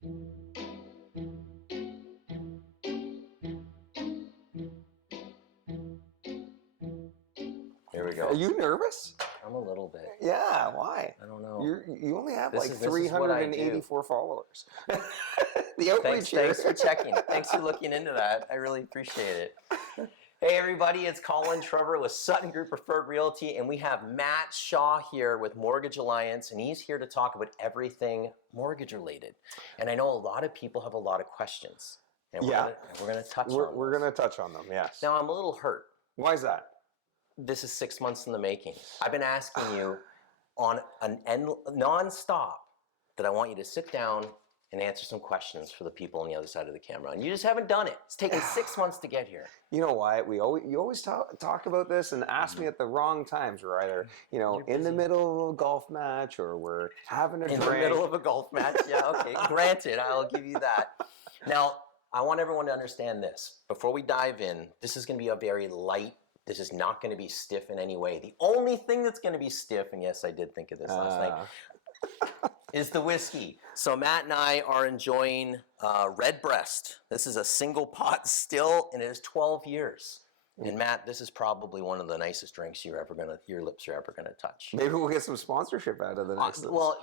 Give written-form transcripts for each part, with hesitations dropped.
Here we Are go. you nervous? I'm a little bit. Yeah, why? I don't know. You only have This like is what I do. 384 followers. The outreach here. Thanks for checking. Thanks for looking into that. I really appreciate it. Hey everybody, it's Colin Trevor with Sutton Group Preferred Realty, and we have Matt Shaw here with Mortgage Alliance, and he's here to talk about everything mortgage related. And I know a lot of people have a lot of questions, and we're gonna touch on them. We're gonna touch on them. Yes. Now I'm a little hurt. Why is that? This is 6 months in the making. I've been asking you on an non-stop that I want you to sit down and answer some questions for the people on the other side of the camera. And you just haven't done it. It's taken 6 months to get here. You know why? You always talk about this and ask me at the wrong times. We're either, in the middle of a golf match or we're having a drink. In the middle of a golf match? Yeah, okay. Granted, I'll give you that. Now, I want everyone to understand this. Before we dive in, this is going to be a very light. This is not going to be stiff in any way. The only thing that's going to be stiff, and yes, I did think of this last night, is the whiskey. So Matt and I are enjoying Redbreast. This is a single pot still, and it is 12 years. And Matt, this is probably one of the nicest drinks your lips are ever gonna touch. Maybe we'll get some sponsorship out of the next. Well,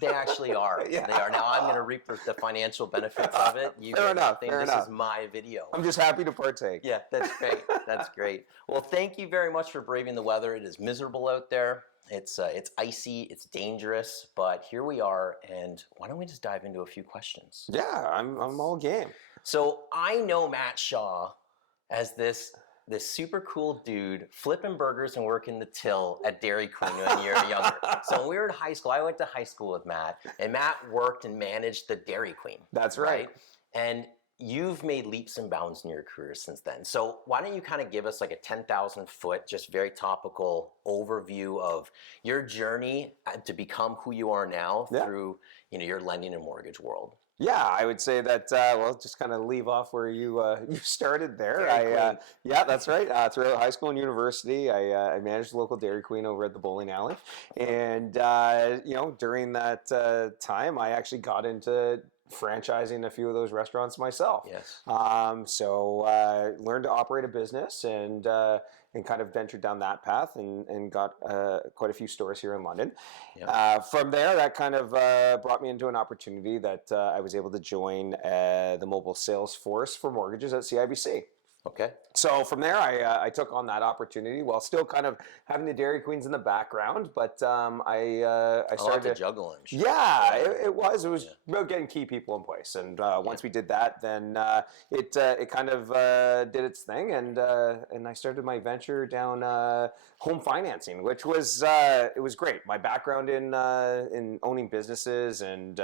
they actually are. Yeah. They are. Now I'm gonna reap the financial benefits of it. Fair enough. This is my video. I'm just happy to partake. Yeah, that's great. That's great. Well, thank you very much for braving the weather. It is miserable out there. It's icy, it's dangerous, but here we are, and why don't we just dive into a few questions? Yeah, I'm all game. So I know Matt Shaw as this super cool dude flipping burgers and working the till at Dairy Queen when you were younger. So when we were in high school, I went to high school with Matt, and Matt worked and managed the Dairy Queen. That's right. And you've made leaps and bounds in your career since then. So why don't you kind of give us like a 10,000 foot, just very topical overview of your journey to become who you are now through your lending and mortgage world? Yeah, I would say that, just kind of leave off where you started there. Yeah, that's right. Throughout high school and university, I managed the local Dairy Queen over at the bowling alley. And, during that time, I actually got into franchising a few of those restaurants myself. Yes. So learned to operate a business and kind of ventured down that path and got quite a few stores here in London. Yep. From there, that kind of brought me into an opportunity that I was able to join the mobile sales force for mortgages at CIBC. Okay. So from there, I took on that opportunity while still kind of having the Dairy Queens in the background, but I started to juggle them. Yeah, it was about getting key people in place, and once we did that, then it kind of did its thing, and I started my venture down home financing, which was it was great. My background in owning businesses and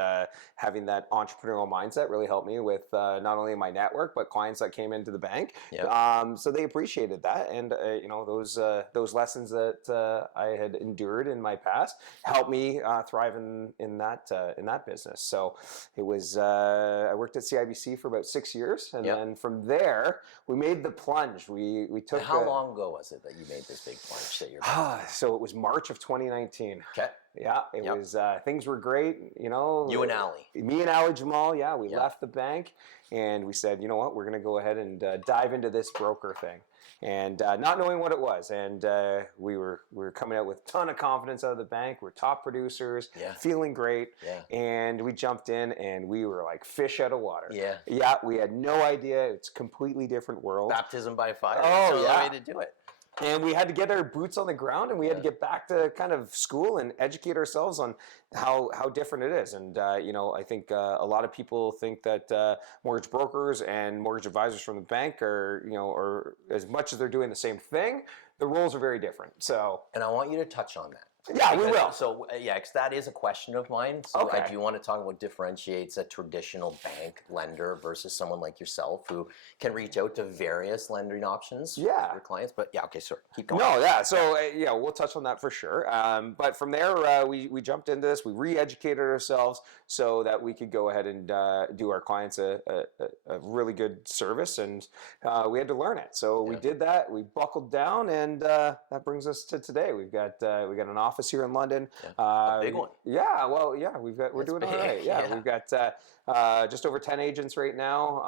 having that entrepreneurial mindset really helped me with not only my network but clients that came into the bank. Yep. So they appreciated that, and those lessons that I had endured in my past helped me thrive in that business. So it was I worked at CIBC for about 6 years, and then from there we made the plunge. We took. And how long ago was it that you made this big plunge that you're? So it was March of 2019. Okay. Yeah, it was. Things were great. You and Ali. Me and Ali Jamal. Yeah, we left the bank, and we said, you know what, we're going to go ahead and dive into this broker thing, and not knowing what it was, and we were coming out with a ton of confidence out of the bank. We're top producers, feeling great, and we jumped in, and we were like fish out of water. Yeah, we had no idea. It's a completely different world. Baptism by fire. Oh, the way to do it. And we had to get our boots on the ground, and we had to get back to kind of school and educate ourselves on how different it is. And, I think a lot of people think that mortgage brokers and mortgage advisors from the bank are as much as they're doing the same thing, the roles are very different. So, and I want you to touch on that. Yeah, we will. So, because that is a question of mine. So I do want to talk about what differentiates a traditional bank lender versus someone like yourself who can reach out to various lending options for your clients. But sorry, keep going. No, so we'll touch on that for sure. But from there, we jumped into this. We re-educated ourselves so that we could go ahead and do our clients a really good service, and we had to learn it. So we did that. We buckled down, and that brings us to today. We've got an office office here in London. A big one. Yeah, well, yeah, we're That's doing all big, right. Yeah, yeah. we've got just over 10 agents right now,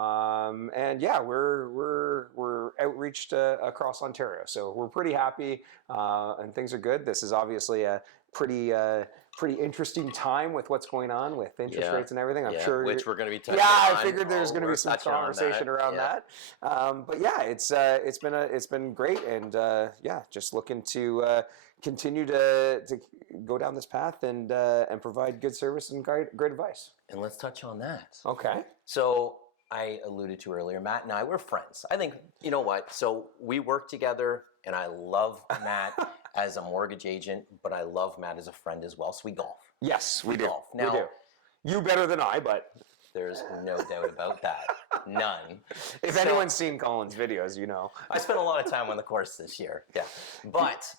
and yeah, we're outreached across Ontario, so we're pretty happy, and things are good. This is obviously a pretty interesting time with what's going on with interest Yeah. rates and everything. I'm Yeah, sure which we're going to be touching yeah, on. I figured there's going to We're be some touching on conversation that. around Yeah. that. But yeah, it's been great, and yeah, just looking to continue to go down this path and provide good service and great advice. And let's touch on that. Okay. So I alluded to earlier, Matt and I were friends. I think, you know what? So we work together, and I love Matt as a mortgage agent, but I love Matt as a friend as well. So we golf. Yes, we do. Golf. We Now, do. You better than I, but there's no doubt about that. None. if So- anyone's seen Colin's videos, you know. I spent a lot of time on the course this year. Yeah. But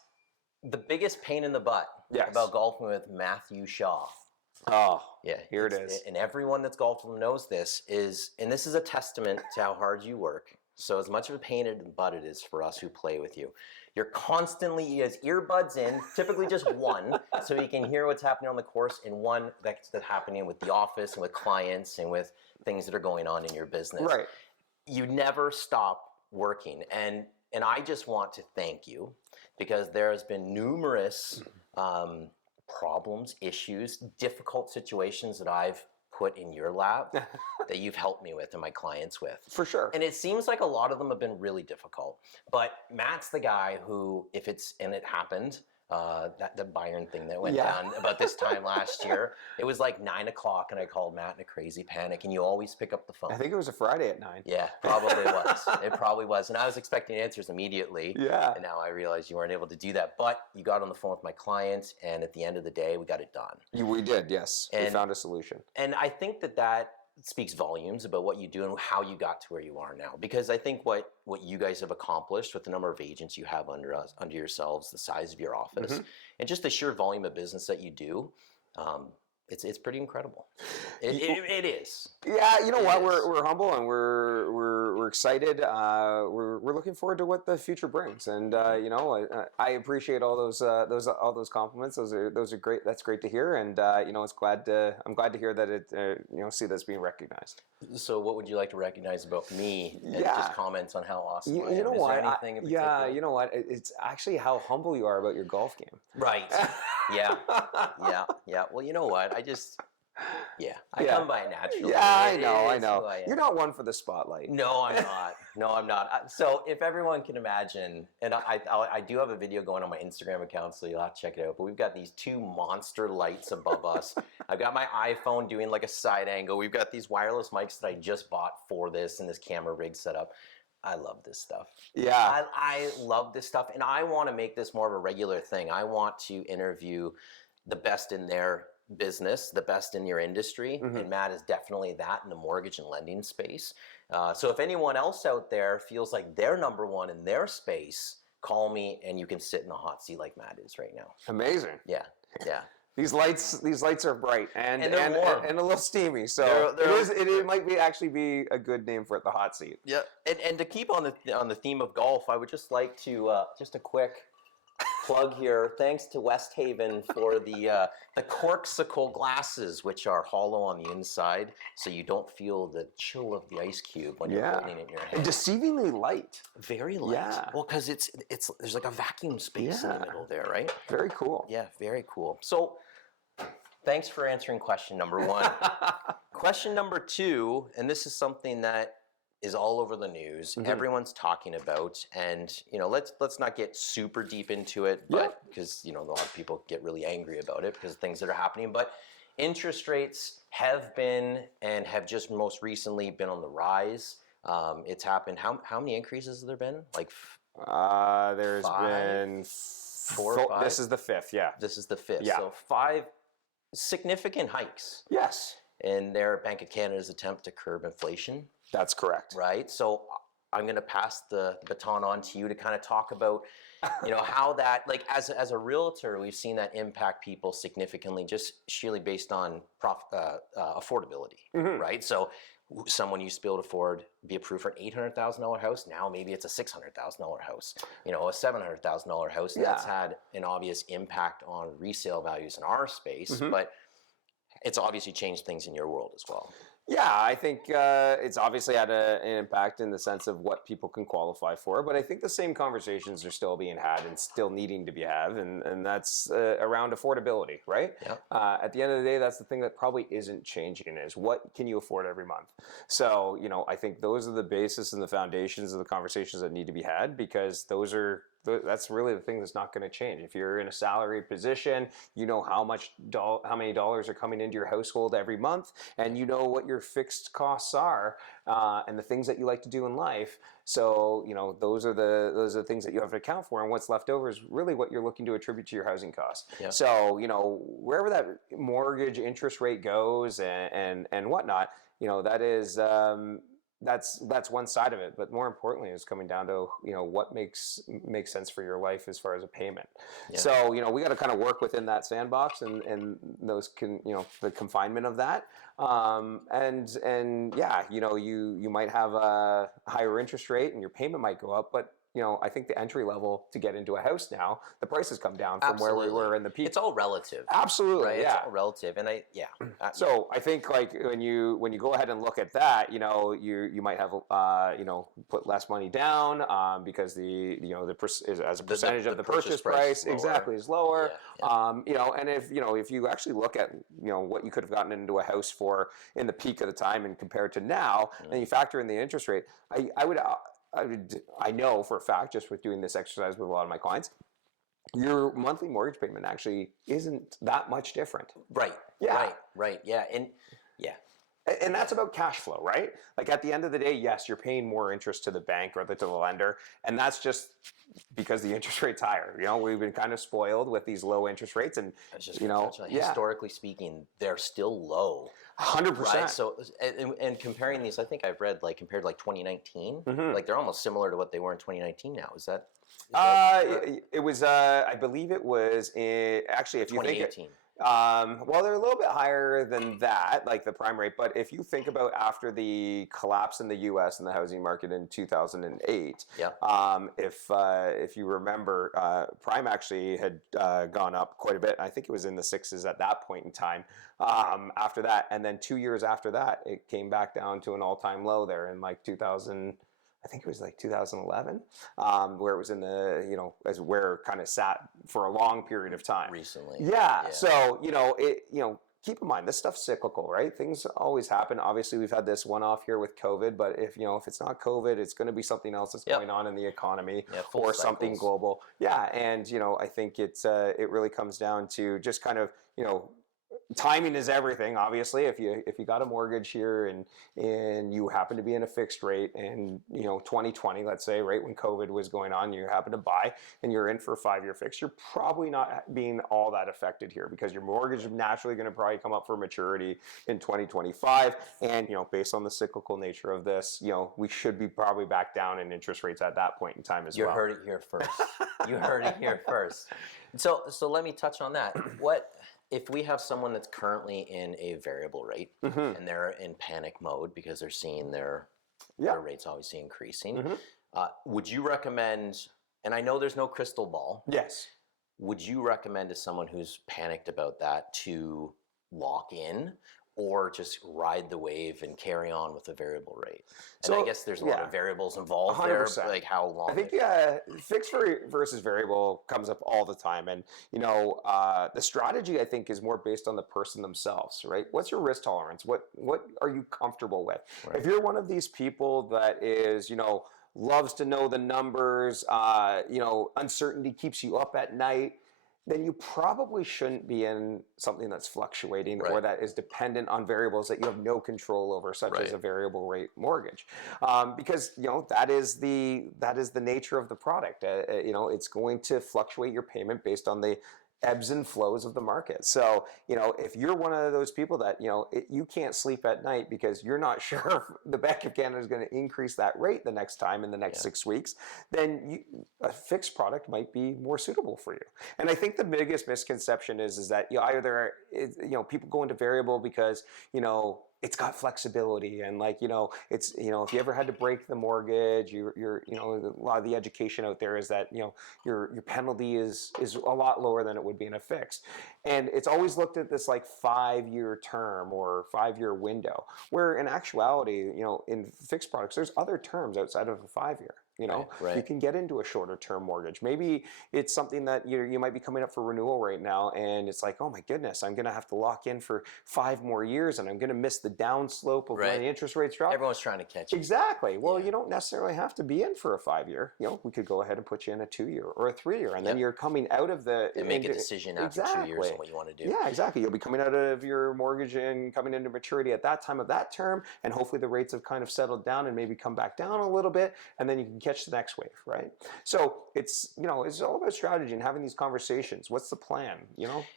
the biggest pain in the butt Yes. about golfing with Matthew Shaw. Oh, Yeah. here it it's- is. And everyone that's golfed with him knows this is, and this is a testament to how hard you work. So as much of a pain in the butt it is for us who play with you, you're constantly, he has earbuds in, typically just one, so he can hear what's happening on the course, and one that's happening with the office and with clients and with things that are going on in your business. Right. You never stop working, and I just want to thank you because there has been numerous problems, issues, difficult situations that I've put in your lap that you've helped me with and my clients with. For sure. And it seems like a lot of them have been really difficult. But Matt's the guy who, if it's, and it happened, that the Bayern thing that went Yeah. down about this time last year, it was like 9 o'clock and I called Matt in a crazy panic, and you always pick up the phone. I think it was a Friday at 9. Yeah, probably was. It probably was. And I was expecting answers immediately. Yeah. And now I realize you weren't able to do that. But you got on the phone with my client, and at the end of the day, we got it done. We did, yes. We And- found a solution. And I think that speaks volumes about what you do and how you got to where you are now. Because I think what you guys have accomplished with the number of agents you have under yourselves, the size of your office, Mm-hmm. and just the sheer volume of business that you do, it's pretty incredible. It is. Yeah, you know It what? is. We're humble and we're excited. We're looking forward to what the future brings, and you know, I appreciate all those compliments. Those are great. That's great to hear, and you know, I'm glad to hear that it you know, see that's being recognized. So what would you like to recognize about me? And Yeah. just comments on how awesome I am. You know Is what? there anything in yeah, particular? you know what? It's actually how humble you are about your golf game. Right. Yeah. Yeah. Well, you know what? I Yeah. come by it naturally. Yeah, I It know. is who I am. You're not one for the spotlight. No, I'm not. No, I'm not. So if everyone can imagine, and I do have a video going on my Instagram account, so you'll have to check it out. But we've got these two monster lights above us. I've got my iPhone doing like a side angle. We've got these wireless mics that I just bought for this, and this camera rig set up. I love this stuff. Yeah. I love this stuff, and I want to make this more of a regular thing. I want to interview the best in their business, the best in your industry, Mhm. and Matt is definitely that in the mortgage and lending space. So if anyone else out there feels like they're number one in their space, call me, and you can sit in the hot seat like Matt is right now. Amazing. Yeah. These lights are bright and they're warm. and a little steamy. So They're- it might actually be a good name for it, the hot seat. Yeah, and to keep on the theme of golf, I would just like to just a quick plug here. Thanks to West Haven for the Corksicle glasses, which are hollow on the inside, so you don't feel the chill of the ice cube when you're Yeah. putting it in your And hand. deceivingly light. Very light. Yeah. Well, because it's there's like a vacuum space in the Yeah. middle there, right? Very cool. Yeah, very cool. So, thanks for answering question number one. Question number two, and this is something that is all over the news. Mhm. Everyone's talking about, and you know, let's not get super deep into it, but because you know a lot of people get really angry about it because of things that are happening. But interest rates have been and have just most recently been on the rise. It's happened. How many increases have there been? Like There's Five? been Four or five? This is the fifth. Yeah. this is the fifth. Yeah. So 5 significant hikes. Yes. In their Bank of Canada's attempt to curb inflation, That's correct. right? So I'm going to pass the baton on to you to kind of talk about, you know, how that, like as a realtor, we've seen that impact people significantly, just sheerly based on affordability, Mhm. right? So someone used to be able to be approved for an $800,000 house. Now maybe it's a $600,000 house, a $700,000 house. That's had an obvious impact on resale values in our space, but it's obviously changed things in your world as well. Yeah, I think it's obviously had an impact in the sense of what people can qualify for, but I think the same conversations are still being had and still needing to be had, and that's around affordability, right? Yep. At the end of the day, that's the thing that probably isn't changing is what can you afford every month? So, I think those are the basis and the foundations of the conversations that need to be had because that's really the thing that's not going to change. If you're in a salaried position, you know how many dollars are coming into your household every month, and you know what your fixed costs are, and the things that you like to do in life. So those are the things that you have to account for, and what's left over is really what you're looking to attribute to your housing costs. Yeah. So wherever that mortgage interest rate goes and whatnot, that is. That's one side of it, but more importantly, it's coming down to what makes sense for your life as far as a payment. Yeah. So we got to kind of work within that sandbox and those the confinement of that. And yeah, you might have a higher interest rate and your payment might go up, but I think the entry level to get into a house now, the prices come down from where we were in the peak. It's all relative. Absolutely, right? Yeah. It's all relative, and So I think like when you go ahead and look at that, you might have put less money down because as a percentage of the purchase price exactly is lower. Yeah. And if you actually look at what you could have gotten into a house for in the peak of the time and compared to now, and you factor in the interest rate, I know for a fact, just with doing this exercise with a lot of my clients, your monthly mortgage payment actually isn't that much different. Right. Yeah. Right. Yeah. And that's about cash flow, right? Like at the end of the day, yes, you're paying more interest to the bank or to the lender, and that's just because the interest rate's higher. We've been kind of spoiled with these low interest rates, and historically speaking, they're still low. 100%. Right. So, and comparing these, I think I've read compared to 2019, like they're almost similar to what they were in 2019 now. Is that it was, I believe it was actually, if you think 2018. Well, they're a little bit higher than that, like the prime rate. But if you think about after the collapse in the U.S. and the housing market in 2008, if you remember, prime actually had gone up quite a bit. I think it was in the sixes at that point in time. After that, and then 2 years after that, it came back down to an all-time low there in like 2000. I think it was like 2011, where it was in the, as where it kind of sat for a long period of time. Recently. Yeah. So, keep in mind, this stuff's cyclical, right? Things always happen. Obviously, we've had this one-off here with COVID, but if it's not COVID, it's going to be something else that's going on in the economy or something global. Yeah. And, I think it really comes down to just kind of, timing is everything. Obviously, if you got a mortgage here and you happen to be in a fixed rate and 2020, let's say, right when COVID was going on, you happen to buy and you're in for a 5-year fix, you're probably not being all that affected here because your mortgage is naturally going to probably come up for maturity in 2025. And based on the cyclical nature of this, we should be probably back down in interest rates at that point in time as well. You heard it here first. You heard it here first. So let me touch on that. What if we have someone that's currently in a variable rate and they're in panic mode because they're seeing their rates obviously increasing, would you recommend, and I know there's no crystal ball. Yes. Would you recommend to someone who's panicked about that to lock in or just ride the wave and carry on with a variable rate? And I guess there's a lot of variables involved 100%. There, like how long. I think fixed versus variable comes up all the time, and the strategy I think is more based on the person themselves, right? What's your risk tolerance? What are you comfortable with? Right. If you're one of these people that is loves to know the numbers, uncertainty keeps you up at night, then you probably shouldn't be in something that's fluctuating or that is dependent on variables that you have no control over, such as a variable rate mortgage, because that is the nature of the product. It's going to fluctuate your payment based on the ebbs and flows of the market. So, if you're one of those people that, you can't sleep at night because you're not sure if the Bank of Canada is going to increase that rate the next time in the next 6 weeks, then a fixed product might be more suitable for you. And I think the biggest misconception is that either, people go into variable because, it's got flexibility, and like, it's, if you ever had to break the mortgage, you're a lot of the education out there is that, your penalty is a lot lower than it would be in a fixed. And it's always looked at this like 5-year term or 5-year window, where in actuality, in fixed products, there's other terms outside of a 5-year. Right. You can get into a shorter term mortgage. Maybe it's something that you might be coming up for renewal right now, and it's like, oh my goodness, I'm going to have to lock in for 5 more years, and I'm going to miss the downslope of when the interest rates drop. Everyone's trying to catch you. Exactly. Well, you don't necessarily have to be in for a 5-year. We could go ahead and put you in a 2-year or a 3-year, and then you're coming out of the and make a decision after 2 years on what you want to do. Yeah, exactly. You'll be coming out of your mortgage and coming into maturity at that time of that term, and hopefully the rates have kind of settled down and maybe come back down a little bit, and then you can catch the next wave. Right. So it's all about strategy and having these conversations. What's the plan?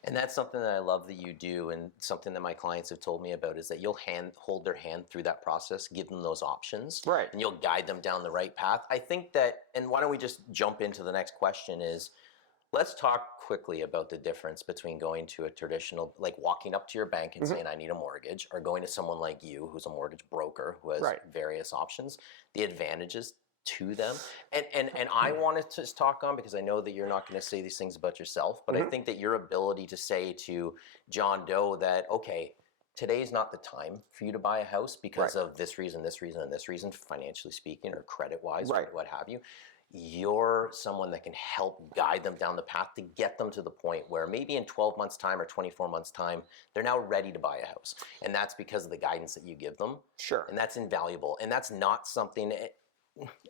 And that's something that I love that you do, and something that my clients have told me about is that you'll hold their hand through that process, give them those options, right, and you'll guide them down the right path. I think that, and why don't we just jump into the next question is, let's talk quickly about the difference between going to a traditional, like walking up to your bank and saying, I need a mortgage, or going to someone like you, who's a mortgage broker, who has various options, the advantages to them. And I wanted to talk on, because I know that you're not going to say these things about yourself, but I think that your ability to say to John Doe that, okay, today's not the time for you to buy a house because of this reason, and this reason, financially speaking, or credit-wise, or what have you. You're someone that can help guide them down the path to get them to the point where maybe in 12 months' time or 24 months' time, they're now ready to buy a house. And that's because of the guidance that you give them. Sure. And that's invaluable. And that's not something...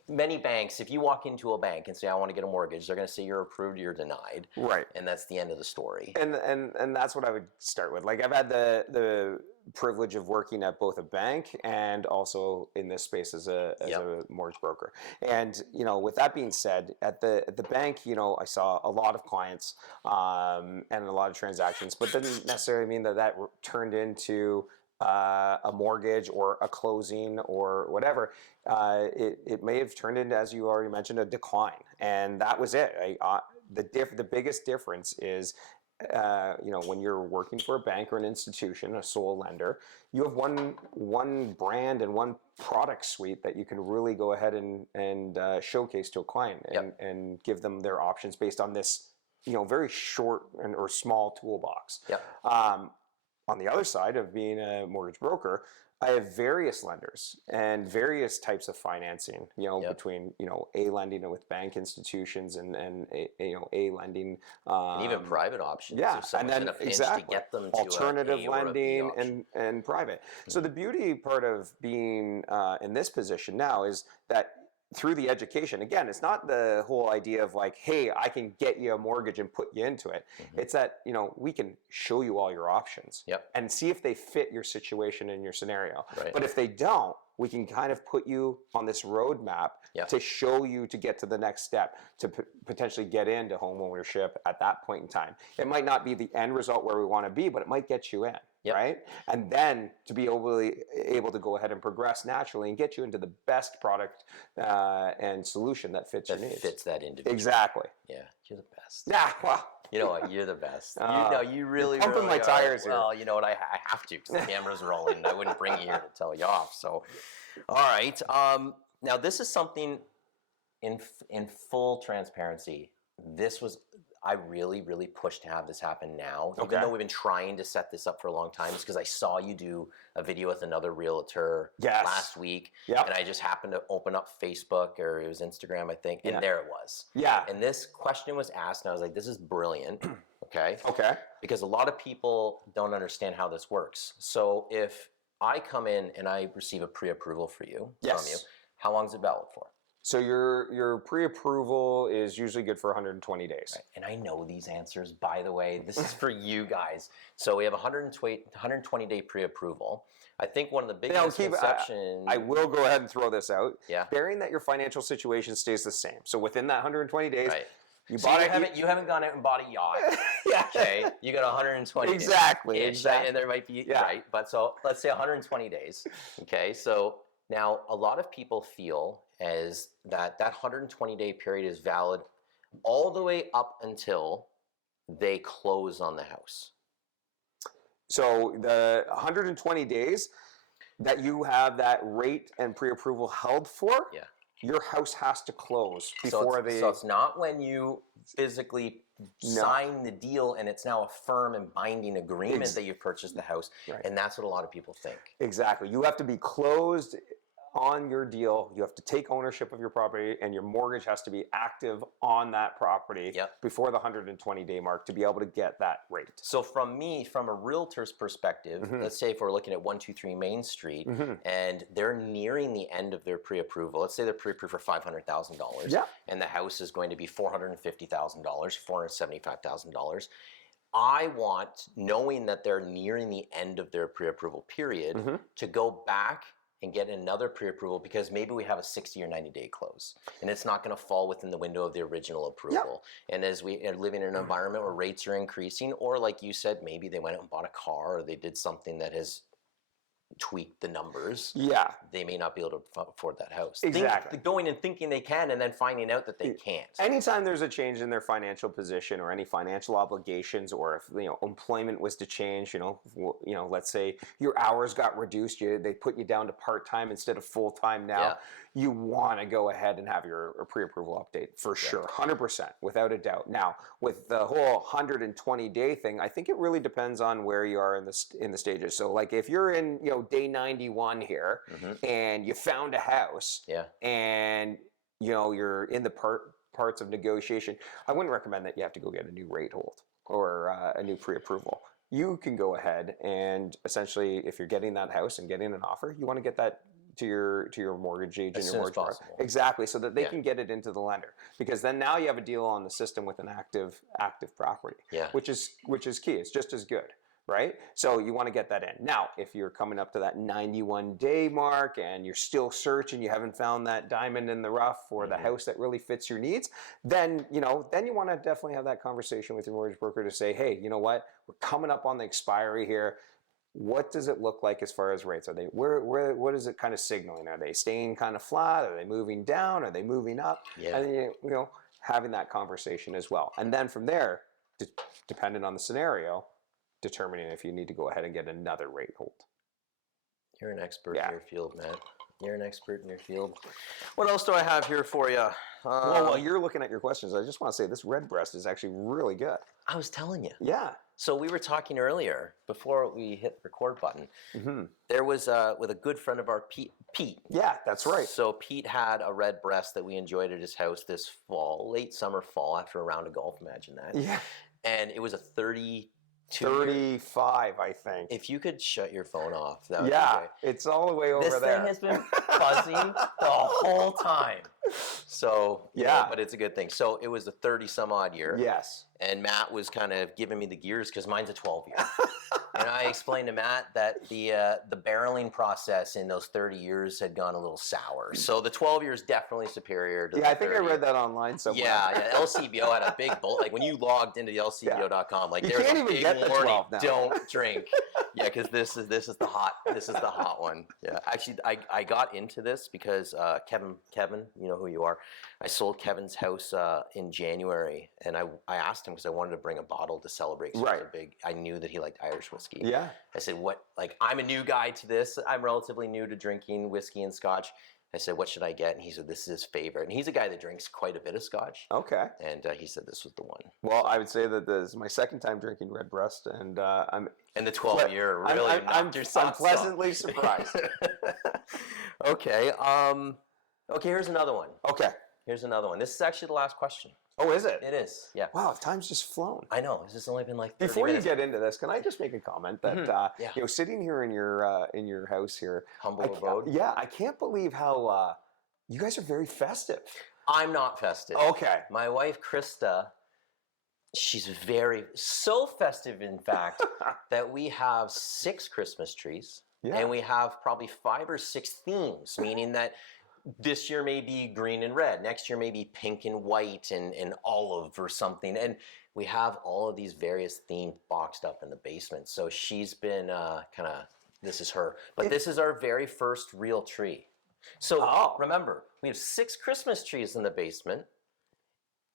Many banks, if you walk into a bank and say, I want to get a mortgage, they're going to say you're approved, you're denied. Right. And that's the end of the story. And that's what I would start with. Like, I've had the privilege of working at both a bank and also in this space as a mortgage broker. And, with that being said, at the bank, I saw a lot of clients and a lot of transactions, but didn't necessarily mean that turned into a mortgage or a closing or whatever. It may have turned into, as you already mentioned, a decline, and that was it. The biggest difference is, when you're working for a bank or an institution, a sole lender, you have one brand and one product suite that you can really go ahead and showcase to a client and give them their options based on this, very short or small toolbox. On the other side of being a mortgage broker, I have various lenders and various types of financing, between, A lending with bank institutions and A lending. And even private options. Yeah, and then to get them to alternative a lending and private. So the beauty part of being in this position now is that through the education, again, it's not the whole idea of like, hey, I can get you a mortgage and put you into it. It's that, we can show you all your options and see if they fit your situation and your scenario. But if they don't, we can kind of put you on this roadmap to show you to get to the next step, to potentially get into home ownership at that point in time. It might not be the end result where we want to be, but it might get you in. Right? And then to be able to go ahead and progress naturally and get you into the best product and solution that fits your needs. Fits that individual. Exactly. Yeah, you're the best. Yeah, well. You know what? You're the best. You really, pumping really my tires here. Well, you know what? I have to, because the camera's rolling. I wouldn't bring you here to tell you off. So, all right. Now, this is something in full transparency. I really, really pushed to have this happen now. Even though we've been trying to set this up for a long time, it's because I saw you do a video with another realtor last week. And I just happened to open up Facebook, or it was Instagram, I think, and there it was. And this question was asked, and I was like, this is brilliant. Okay. Because a lot of people don't understand how this works. So if I come in and I receive a pre-approval from you, how long is it valid for? So your pre-approval is usually good for 120 days. Right. And I know these answers, by the way. This is for you guys. So we have 120-day pre-approval. I think one of the biggest misconceptions... I will go ahead and throw this out. Yeah. Bearing that your financial situation stays the same. So within that 120 days... Right. You haven't gone out and bought a yacht. Okay. You got 120 days. Exactly. And there might be... Right. But so let's say 120 days. Okay. So now a lot of people feel as that 120-day period is valid all the way up until they close on the house. So the 120 days, that you have that rate and pre-approval held for, Yeah. your house has to close So before it's not when you physically sign the deal and it's now a firm and binding agreement that you've purchased the house. Right. And that's what a lot of people think. Exactly. You have to be closed on your deal. You have to take ownership of your property, and your mortgage has to be active on that property before the 120-day mark to be able to get that rate. So from a realtor's perspective, let's say if we're looking at 123 Main Street and they're nearing the end of their pre-approval, let's say they're pre-approved for $500,000 and the house is going to be $450,000, $475,000. I want, knowing that they're nearing the end of their pre-approval period, to go back and get another pre-approval, because maybe we have a 60 or 90-day close and it's not going to fall within the window of the original approval. And as we are living in an environment where rates are increasing, or like you said, maybe they went out and bought a car, or they did something that has tweaked the numbers, they may not be able to afford that house. Exactly. Going and thinking they can and then finding out that they can't. Anytime there's a change in their financial position or any financial obligations, or if employment was to change, let's say your hours got reduced, they put you down to part-time instead of full-time now, you want to go ahead and have your pre-approval update for sure, 100%, without a doubt. Now, with the whole 120-day thing, I think it really depends on where you are in the stages. So, like if you're in day 91 here, and you found a house, and you're in the parts of negotiation, I wouldn't recommend that you have to go get a new rate hold or a new pre-approval. You can go ahead and essentially, if you're getting that house and getting an offer, you want to get that to your mortgage agent, your mortgage broker. Exactly, so that they can get it into the lender, because then now you have a deal on the system with an active property, which is key. It's just as good, right? So you want to get that in. Now, if you're coming up to that 91-day mark and you're still searching, you haven't found that diamond in the rough or the house that really fits your needs, then you want to definitely have that conversation with your mortgage broker to say, hey, you know what? We're coming up on the expiry here. What does it look like as far as rates? Are they what is it kind of signaling? Are they staying kind of flat? Are they moving down? Are they moving up? And having that conversation as well. And then from there, depending on the scenario, determining if you need to go ahead and get another rate hold. You're an expert in your field, man. You're an expert in your field. What else do I have here for you? Well, while you're looking at your questions, I just want to say this Redbreast is actually really good. I was telling you. Yeah. So we were talking earlier, before we hit the record button, there was with a good friend of our Pete. Yeah, that's right. So Pete had a Redbreast that we enjoyed at his house this fall, late summer, fall, after a round of golf, imagine that. Yeah. And it was a 35, I think. If you could shut your phone off, that would be great. It's all the way over this there. This thing has been buzzing the whole time. So, but it's a good thing. So it was a 30-some-odd year. Yes. And Matt was kind of giving me the gears because mine's a 12-year. And I explained to Matt that the barreling process in those 30 years had gone a little sour. So the 12 years definitely superior to the 30. I think I read that online somewhere. Yeah. LCBO had a big bullet. Like when you logged into the LCBO.com, like there's a big warning, don't drink. Yeah, because this is the hot one. Yeah, actually, I got into this because Kevin, you know who you are. I sold Kevin's house in January, and I asked him because I wanted to bring a bottle to celebrate. I knew that he liked Irish whiskey. Yeah. I said, I'm a new guy to this. I'm relatively new to drinking whiskey and scotch. I said, what should I get? And he said, this is his favorite. And he's a guy that drinks quite a bit of scotch. Okay. And he said this was the one. Well, I would say that this is my second time drinking Redbreast, and I'm... And the 12-year really knocked your socks off. I'm pleasantly surprised. Okay. Okay, here's another one. Okay. Here's another one. This is actually the last question. Oh, is it? It is, yeah. Wow, time's just flown. I know. This has only been like 30 Before minutes. you get into this, can I just make a comment that sitting here in your house here, humble abode. Yeah, I can't believe how you guys are very festive. I'm not festive. Okay. My wife Krista, she's so festive, in fact, that we have 6 Christmas trees, and we have probably 5 or 6 themes, meaning that this year may be green and red. Next year may be pink and white and olive or something. And we have all of these various themes boxed up in the basement. So she's been this is her. But this is our very first real tree. So remember, we have 6 Christmas trees in the basement.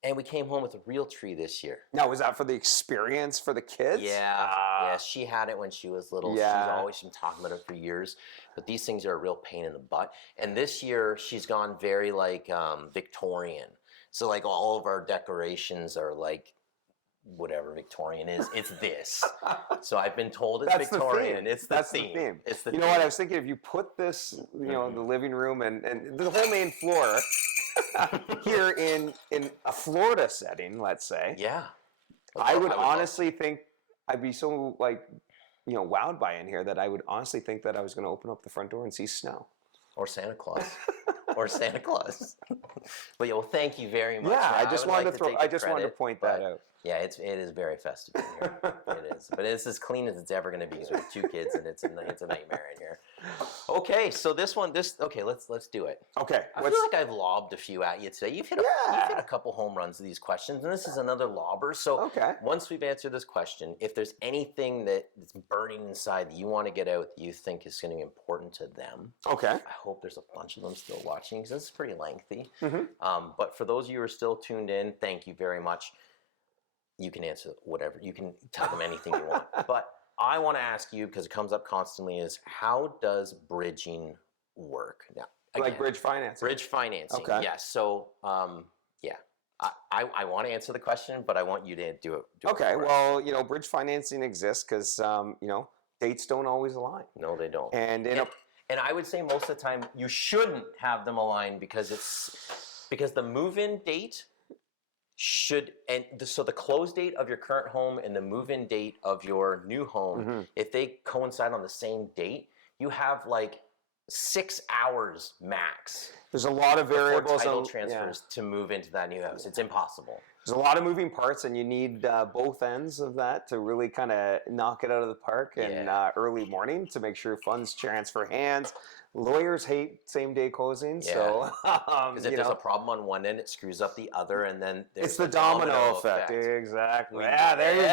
And we came home with a real tree this year. Now, was that for the experience for the kids? Yeah, yeah. She had it when she was little. Yeah. She's been talking about it for years. But these things are a real pain in the butt. And this year, she's gone very like Victorian. So like all of our decorations are like whatever Victorian is. It's this. So I've been told it's That's Victorian. The theme. It's the That's theme. the theme. It's the you know what I was thinking? If you put this, the living room and the whole main floor here in a Florida setting, let's say, Yeah. I would honestly think I'd be so like, wowed by in here that I would honestly think that I was going to open up the front door and see snow. Or Santa Claus. Or Santa Claus. But yeah, well, thank you very much. Yeah, I just wanted would like to take the wanted to credit, point but that out. Yeah, it is very festive in here. It is, but it's as clean as it's ever going to be. So we have 2 kids, and it's a nightmare in here. Okay, so let's do it. Okay, I feel like I've lobbed a few at you today. You've hit a couple home runs of these questions, and this is another lobber. So once we've answered this question, if there's anything that's burning inside that you want to get out that you think is going to be important to them, I hope there's a bunch of them still watching because this is pretty lengthy. But for those of you who are still tuned in, thank you very much. You can answer whatever. You can tell them anything you want. But I want to ask you, because it comes up constantly, is how does bridging work? Now, again, like bridge financing. Bridge financing. Okay. Yes. So, yeah. I want to answer the question, but I want you to do it. Okay. Well, bridge financing exists because, dates don't always align. No, they don't. And I would say most of the time you shouldn't have them align because the move-in date so the close date of your current home and the move-in date of your new home, if they coincide on the same date, you have like 6 hours max. There's a lot of variables. Title transfers to move into that new house. It's impossible. There's a lot of moving parts, and you need both ends of that to really kind of knock it out of the park in early morning to make sure funds transfer hands. Lawyers hate same-day closings, so because if there's a problem on one end, it screws up the other, and then there's it's the domino effect. Exactly. Yeah, there you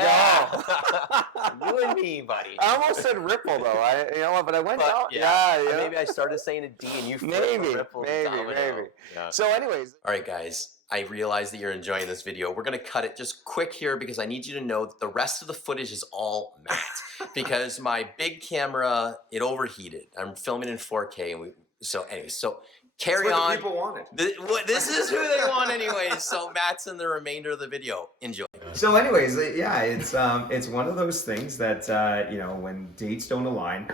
go. You and me, buddy. I almost said ripple though. But I went down. Yeah. Maybe I started saying a D, and you maybe. Ripple domino. Yeah. So, anyways. All right, guys. I realize that you're enjoying this video. We're going to cut it just quick here because I need you to know that the rest of the footage is all Matt because my big camera, it overheated. I'm filming in 4K. So carry on. What the people wanted. This is who they want anyways. So Matt's in the remainder of the video. Enjoy. So anyways, yeah, it's one of those things that, when dates don't align,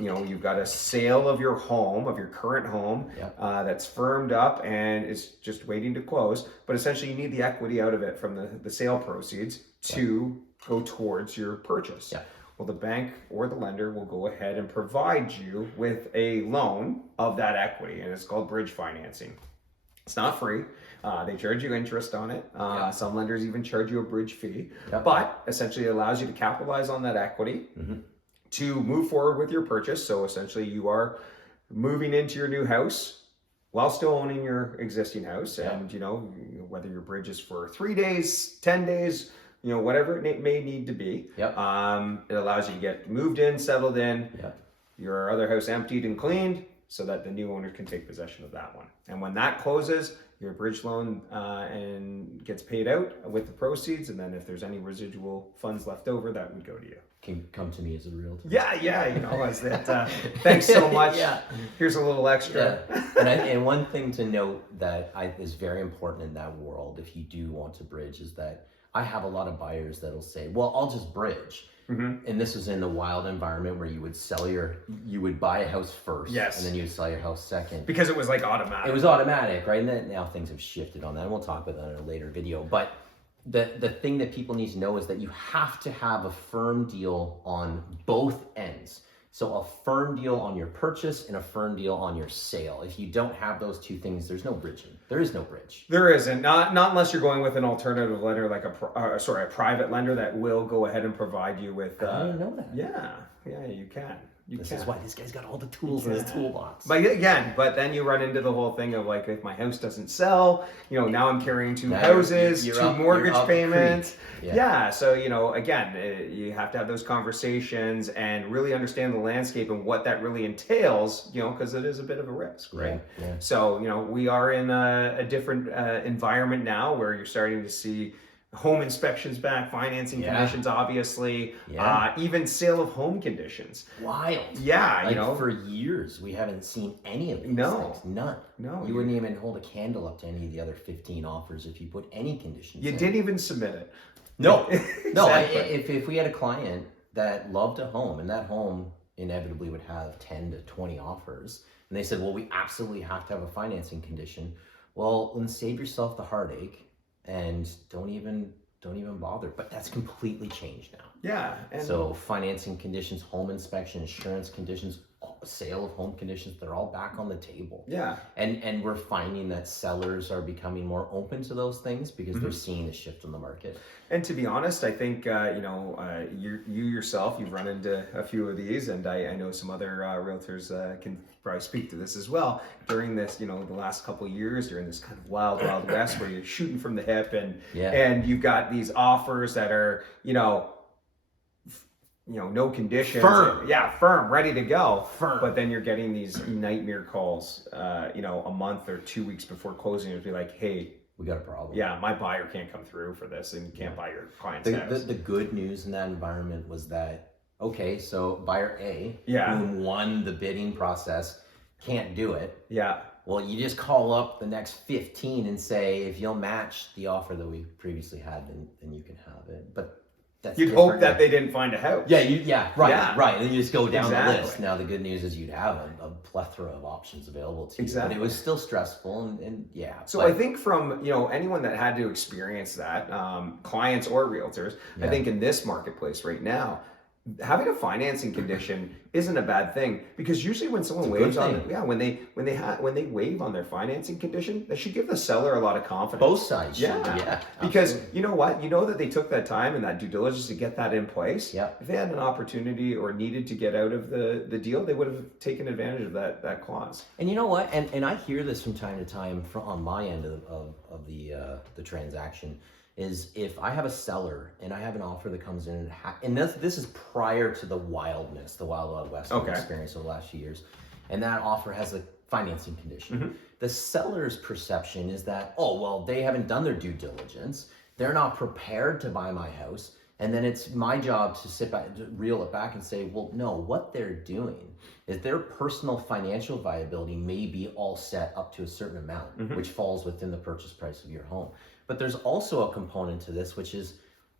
you've got a sale of your home, of your current home, that's firmed up and it's just waiting to close. But essentially you need the equity out of it from the sale proceeds to go towards your purchase. Yeah. Well, the bank or the lender will go ahead and provide you with a loan of that equity, and it's called bridge financing. It's not free. They charge you interest on it. Some lenders even charge you a bridge fee, but essentially it allows you to capitalize on that equity to move forward with your purchase. So essentially you are moving into your new house while still owning your existing house. And, whether your bridge is for 3 days, 10 days, whatever it may need to be. It allows you to get moved in, settled in, your other house emptied and cleaned so that the new owner can take possession of that one. And when that closes, your bridge loan and gets paid out with the proceeds. And then if there's any residual funds left over, that would go to you. Can come to me as a realtor. As that. Thanks so much. Here's a little extra. And one thing to note that is very important in that world, if you do want to bridge, is that I have a lot of buyers that'll say, well, I'll just bridge. And this is in the wild environment where you would buy a house first, and then you would sell your house second. Because it was like automatic. It was automatic, right? And then now things have shifted on that, and we'll talk about that in a later video. But the thing that people need to know is that you have to have a firm deal on both ends. So a firm deal on your purchase and a firm deal on your sale. If you don't have those two things, there's no bridging. There is no bridge. There isn't. Not unless you're going with an alternative lender, like a private lender that will go ahead and provide you with. I didn't know that. Yeah, you can. This is why this guy's got all the tools in his toolbox. But then you run into the whole thing of like, if my house doesn't sell, now I'm carrying two houses, two mortgage payments. Yeah. So, again, you have to have those conversations and really understand the landscape and what that really entails, because it is a bit of a risk, right? Yeah. So, we are in a different environment now where you're starting to see home inspections back, financing conditions, obviously, even sale of home conditions. Wild. Yeah, for years we haven't seen any of these things. None. No. You wouldn't even hold a candle up to any of the other 15 offers if you put any conditions You in. didn't even submit it. No. Exactly. No. If we had a client that loved a home and that home inevitably would have 10 to 20 offers, and they said, well, we absolutely have to have a financing condition. Well, then save yourself the heartache and don't even bother. But that's completely changed now. Yeah. So financing conditions, home inspection, insurance conditions, sale of home conditions, they're all back on the table. Yeah. And we're finding that sellers are becoming more open to those things because they're seeing the shift in the market. And to be honest, I think, you yourself, you've run into a few of these, and I know some other realtors can probably speak to this as well. During this, the last couple of years, during this kind of wild west where you're shooting from the hip and you've got these offers that are, no conditions. Firm. Firm, ready to go. Firm. But then you're getting these nightmare calls, a month or 2 weeks before closing to be like, hey, we got a problem. Yeah, my buyer can't come through for this and can't buy your client's house. The good news in that environment was that, okay, so buyer A, who won the bidding process, can't do it. Yeah. Well, you just call up the next 15 and say, if you'll match the offer that we previously had, then you can have it. But that's you'd hope that they didn't find a house. Right. And then you just go down the list. Exactly. Now, the good news is you'd have a plethora of options available to you. Exactly. But it was still stressful and So I think from, anyone that had to experience that, clients or realtors, I think in this marketplace right now, having a financing condition isn't a bad thing, because usually when someone waves on when they waive on their financing condition, that should give the seller a lot of confidence. Both sides should. Because absolutely. you know what, that they took that time and that due diligence to get that in place. Yeah. If they had an opportunity or needed to get out of the deal, they would have taken advantage of that clause. And you know what, and I hear this from time to time on my end of the transaction, is if I have a seller and I have an offer that comes in, and this is prior to the wild west we've experienced over the last few years, and that offer has a financing condition. The seller's perception is that, oh, well, they haven't done their due diligence, they're not prepared to buy my house, and then it's my job to sit back, to reel it back and say, well, no, what they're doing is their personal financial viability may be all set up to a certain amount, which falls within the purchase price of your home. But there's also a component to this, which is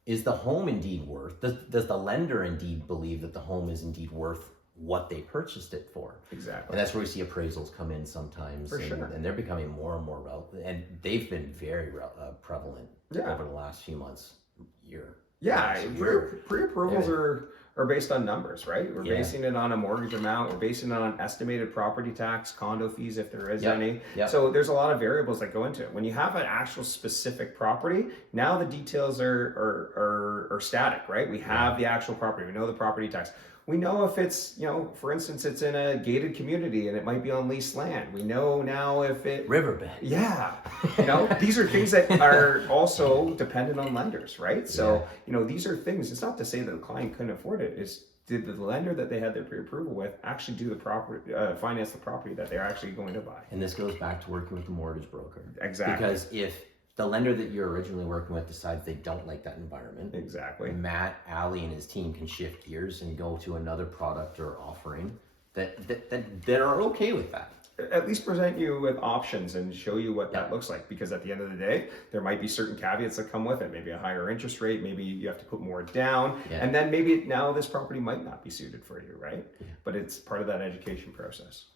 the home indeed worth? Does the lender indeed believe that the home is indeed worth what they purchased it for? Exactly. And that's where we see appraisals come in sometimes. For sure. And they're becoming more and more relevant. And they've been very prevalent over the last few months, year. Yeah, pre-approvals are based on numbers, right? We're basing it on a mortgage amount. We're basing it on estimated property tax, condo fees, if there is any. So there's a lot of variables that go into it. When you have an actual specific property, now the details are static, right? We have the actual property. We know the property tax. We know if it's, for instance, it's in a gated community and it might be on leased land. We know now if it... Riverbed. Yeah. These are things that are also dependent on lenders, right? So, these are things, it's not to say that the client couldn't afford it. It's, did the lender that they had their pre-approval with actually do the property, finance the property that they're actually going to buy? And this goes back to working with the mortgage broker. Exactly. Because if the lender that you're originally working with decides they don't like that environment, exactly, Matt, Ali, and his team can shift gears and go to another product or offering that are okay with that. At least present you with options and show you what that looks like, because at the end of the day, there might be certain caveats that come with it. Maybe a higher interest rate, maybe you have to put more down, and then maybe now this property might not be suited for you, right? But it's part of that education process.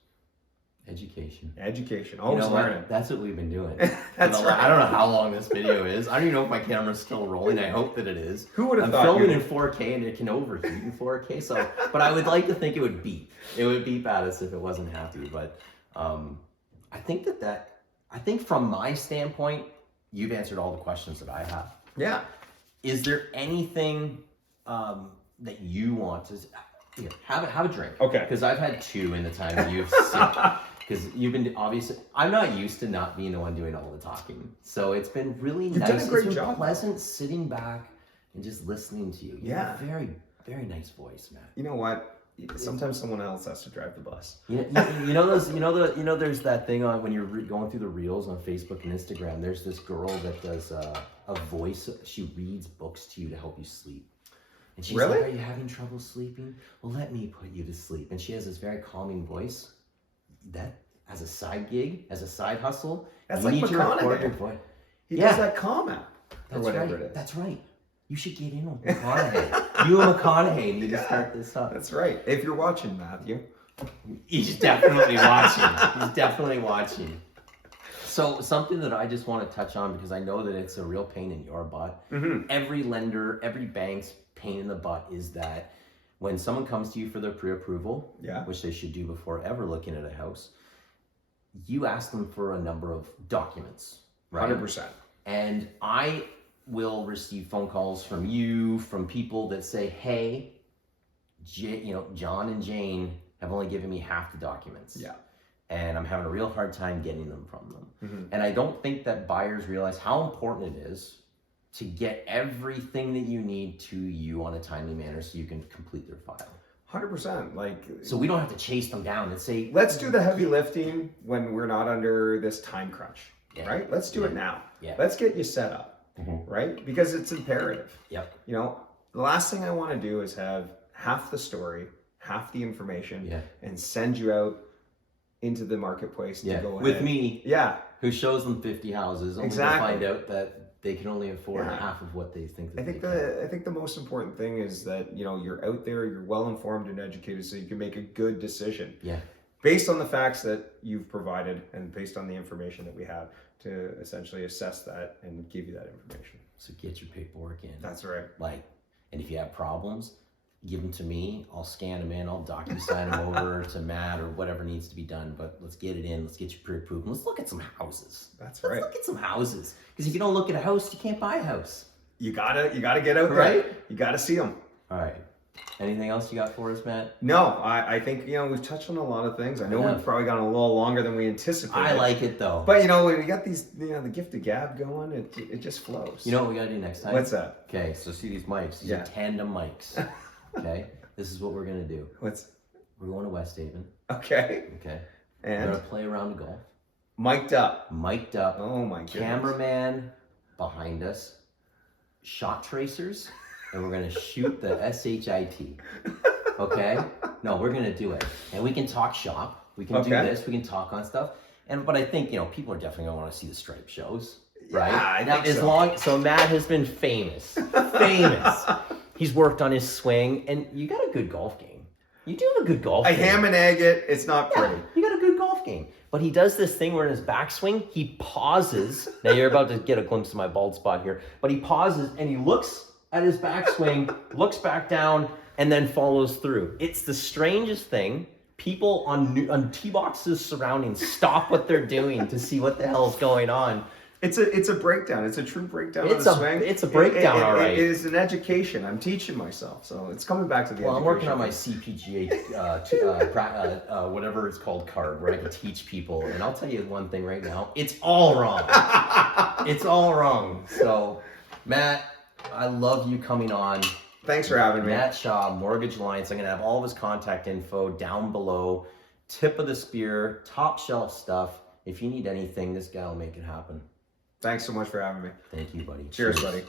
Education. Always learning. That's what we've been doing. That's right. I don't know how long this video is. I don't even know if my camera's still rolling. I hope that it is. Who would have thought? I'm filming in 4K and it can overheat in 4K. So, but I would like to think it would beep. It would beep at us if it wasn't happy. But I think from my standpoint, you've answered all the questions that I have. Yeah. Is there anything that you want to? Here, have a drink. Okay. Because I've had 2 in the time that you've sipped. Because you've been obviously, I'm not used to not being the one doing all the talking. So it's been really nice. Done a great it's been job, pleasant sitting back and just listening to you. You have a very, very nice voice, Matt. You know what? Sometimes someone else has to drive the bus. You know those. There's that thing on when you're going through the reels on Facebook and Instagram. There's this girl that does a voice. She reads books to you to help you sleep. And she's Really? like, "Are you having trouble sleeping? Well, let me put you to sleep." And she has this very calming voice. That as a side gig, as a side hustle, That's you like need to record your McConaughey. voice. He Yeah. does that calm app or That's whatever right. it is. That's right. You should get in on McConaughey. You and McConaughey need to start this up. That's right. If you're watching, Matthew. He's definitely watching. He's definitely watching. So something that I just want to touch on because I know that it's a real pain in your butt. Mm-hmm. Every lender, every bank's pain in the butt is that when someone comes to you for their pre-approval, Yeah. which they should do before ever looking at a house, you ask them for a number of documents, right? 100%. And I will receive phone calls from you, from people that say, "Hey, John and Jane have only given me half the documents. Yeah. And I'm having a real hard time getting them from them." Mm-hmm. And I don't think that buyers realize how important it is to get everything that you need to you on a timely manner so you can complete their file. 100%. Like, So we don't have to chase them down and say, let's do the heavy lifting when we're not under this time crunch, Yeah. right? Let's do it now. Yeah. Let's get you set up, Mhm. right? Because it's imperative. Yep. You know, the last thing I want to do is have half the story, half the information, Yeah. and send you out into the marketplace to Yeah. go ahead. With me, Yeah. who shows them 50 houses, only Exactly. to find out that they can only afford Yeah. half of what they think that I think they can. I think the most important thing is that, you know, you're out there, you're well informed and educated so you can make a good decision. Yeah. Based on the facts that you've provided and based on the information that we have to essentially assess that and give you that information. So get your paperwork in. That's right. Like, and if you have problems, give them to me. I'll scan them in. I'll DocuSign them over to Matt or whatever needs to be done. But let's get it in. Let's get you pre-approved. Let's look at some houses. That's Let's right. look at some houses. Because if you don't look at a house, you can't buy a house. You gotta get out there. Right? You gotta see them. All right. Anything else you got for us, Matt? No, I think, you know, we've touched on a lot of things. I know Yeah. we've probably gone a little longer than we anticipated. I like it though. But, you know, when we got these, you know, the gift of gab going, it just flows. You know what we gotta do next time? What's that? Okay, so see these mics. These Yeah. are tandem mics. Okay? This is what we're gonna do. We're going to West Haven. Okay. Okay. We're And gonna play around the golf. mic'd up. Mic'd up. Oh my goodness. Cameraman behind us, shot tracers, and we're gonna shoot the SHIT. Okay? No, we're gonna do it, and we can talk shop. We can do Okay. this. We can talk on stuff. But I think people are definitely gonna want to see the stripe shows, right? Yeah, I now, think so. So Matt has been famous. He's worked on his swing, and you got a good golf game. You do have a good golf I game. ham and egg it. It's not pretty. You got a good golf game. But he does this thing where in his backswing, he pauses. Now you're about to get a glimpse of my bald spot here. But he pauses and he looks at his backswing, looks back down, and then follows through. It's the strangest thing. People on tee boxes surrounding stop what they're doing to see what the hell's going on. It's a breakdown. It's a true breakdown It's of the swing. it's a breakdown, all right. It is an education. I'm teaching myself, so it's coming back to the. Well, I'm working on my education. CPGA, whatever it's called, card where I can teach people. And I'll tell you one thing right now: it's all wrong. It's all wrong. So, Matt, I love you coming on. Thanks for having me. Matt Shaw, Mortgage Alliance. I'm gonna have all of his contact info down below. Tip of the spear, top shelf stuff. If you need anything, this guy will make it happen. Thanks so much for having me. Thank you, buddy. Cheers, buddy.